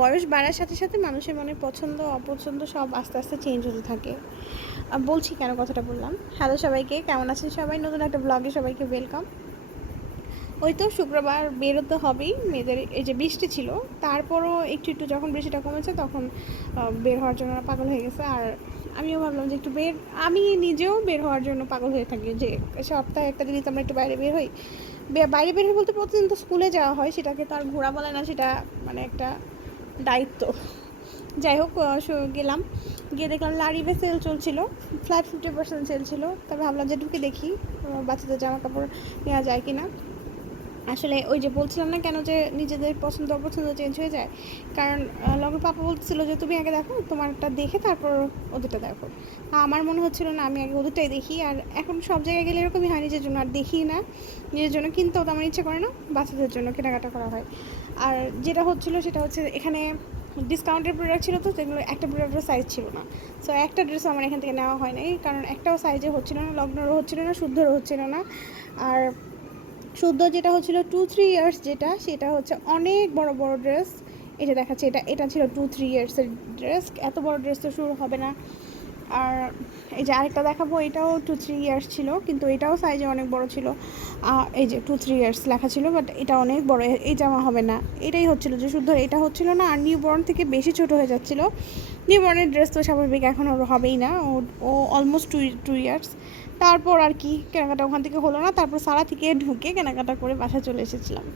বয়স বাড়ার সাথে সাথে মানুষের মনে পছন্দ, অপছন্দ সব আস্তে আস্তে চেঞ্জ হতে থাকে। বলছি কেন কথাটা বললাম? হ্যালো সবাইকে, কেমন আছেন সবাই? নতুন একটা ব্লগে সবাইকে ওয়েলকাম ওই তো শুক্রবার বেরোতে হবেই, মেয়েদের এই যে বৃষ্টি ছিল, তারপরও একটু একটু যখন বৃষ্টিটা কমেছে তখন বের হওয়ার জন্য পাগল হয়ে গেছে। আর আমিও ভাবলাম যে একটু বের, আমি নিজেও বের হওয়ার জন্য পাগল হয়ে থাকি। যে সপ্তাহে একটা দিনই তো আমরা একটু বাইরে বের হই বাইরে বের হই বলতে প্রতিদিন তো স্কুলে যাওয়া হয়, সেটাকে তো আর ঘোরা বলে না, সেটা মানে একটা দায়িত্ব। যাই হোক গেলাম। গিয়ে দেখলাম লারিভে সেল চলছিল ফ্ল্যাট ফিফটি পার্সেন্ট সেল ছিল। তবে ভাবলাম যে ঢুকে দেখি বাচ্চাদের জামা কাপড় নেওয়া যায় কি না আসলে ওই যে বলছিলাম না কেন যে নিজেদের পছন্দ অপছন্দ চেঞ্জ হয়ে যায়? কারণ লগ্ন পাপা বলছিল যে, তুমি আগে দেখো, তোমারটা দেখে তারপর ওদেরটা দেখো। আমার মনে হচ্ছিল না, আমি আগে ওদেরটাই দেখি। আর এখন সব জায়গায় গেলে এরকমই হয়, নিজের জন্য আর দেখি না। নিজের জন্য কিনতেও আমার ইচ্ছে করে না, বাচ্চাদের জন্য কেনাকাটা করা হয়। আর যেটা হচ্ছিল সেটা হচ্ছে এখানে ডিসকাউন্টের প্রোডাক্ট ছিল তো সেগুলো একটা প্রোডাক্টের সাইজ ছিল না। সো একটা ড্রেস আমার এখান থেকে নেওয়া হয় নাই, কারণ একটাও সাইজে হচ্ছিল না, লগ্নরও হচ্ছিল না, শুদ্ধরও হচ্ছিল না। আর শুদ্ধ যেটা হচ্ছিল টু থ্রি ইয়ার্স যেটা, সেটা হচ্ছে অনেক বড় বড় ড্রেস এটা দেখাচ্ছে, এটা এটা ছিল টু থ্রি ইয়ার্সের ড্রেস এত বড় ড্রেস তো শুরু হবে না। আর এই যে আরেকটা দেখাবো, এটাও টু থ্রি ইয়ার্স ছিল, কিন্তু এটাও সাইজে অনেক বড় ছিল। এই যে টু থ্রি ইয়ার্স লেখা ছিল বাট এটা অনেক বড় এই জামা হবে না। এটাই হচ্ছিল যে শুদ্ধ, এটা হচ্ছিল না, আর নিউ বর্ন থেকে বেশি ছোট হয়ে যাচ্ছিল। নিউ বর্নের ড্রেস তো স্বাভাবিক এখন ওর হবেই না। ও ও অলমোস্ট টু টু ইয়ার্স তারপর আর কি কেনাকাটা ওখান থেকে হলো না। তারপর সারা থেকে ঢুকে কেনাকাটা করে বাসা চলে এসেছিলাম।